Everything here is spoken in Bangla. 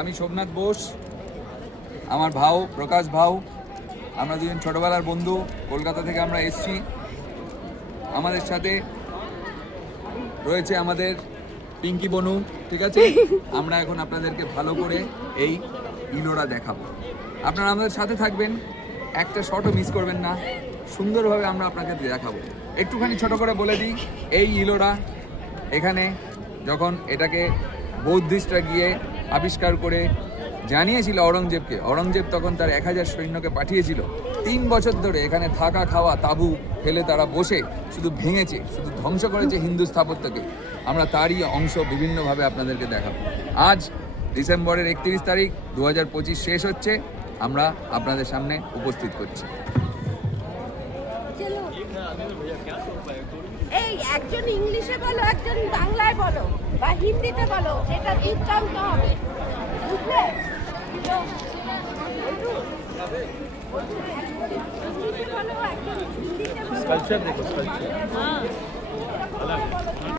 আমি সোমনাথ বোস, আমার ভাও প্রকাশ ভাও, আমরা দুজন ছোটবেলার বন্ধু। কলকাতা থেকে আমরা এসছি। আমাদের সাথে রয়েছে আমাদের পিঙ্কি বনু, ঠিক আছে? আমরা এখন আপনাদেরকে ভালো করে এই ইলোরা দেখাবো। আপনারা আমাদের সাথে থাকবেন, একটা শটও মিস করবেন না, সুন্দরভাবে আমরা আপনাকে দেখাবো। একটুখানি ছোট করে বলে দিই, এই ইলোরা এখানে যখন এটাকে বৌদ্ধিস্টরা গিয়ে আবিষ্কার করে জানিয়েছিল অরঙ্গজেবকে, অরঙ্গজেব তখন তার 1000 সৈন্যকে পাঠিয়েছিল। 3 বছর ধরে এখানে থাকা খাওয়া তাঁবু ফেলে তারা বসে শুধু ভেঙেছে, শুধু ধ্বংস করেছে হিন্দু স্থাপত্যকে। আমরা তারই অংশ বিভিন্নভাবে আপনাদেরকে দেখাবো। আজ ডিসেম্বরের 31 তারিখ 2025 শেষ হচ্ছে, আমরা আপনাদের সামনে উপস্থিত করছি। এই একজন ইংলিশে বলো, একজন বাংলায় বলো বা হিন্দিতে বলো, এটা দুর্দান্ত হবে, বুঝলে? स्कल्पचर देखो, स्कल्पचर।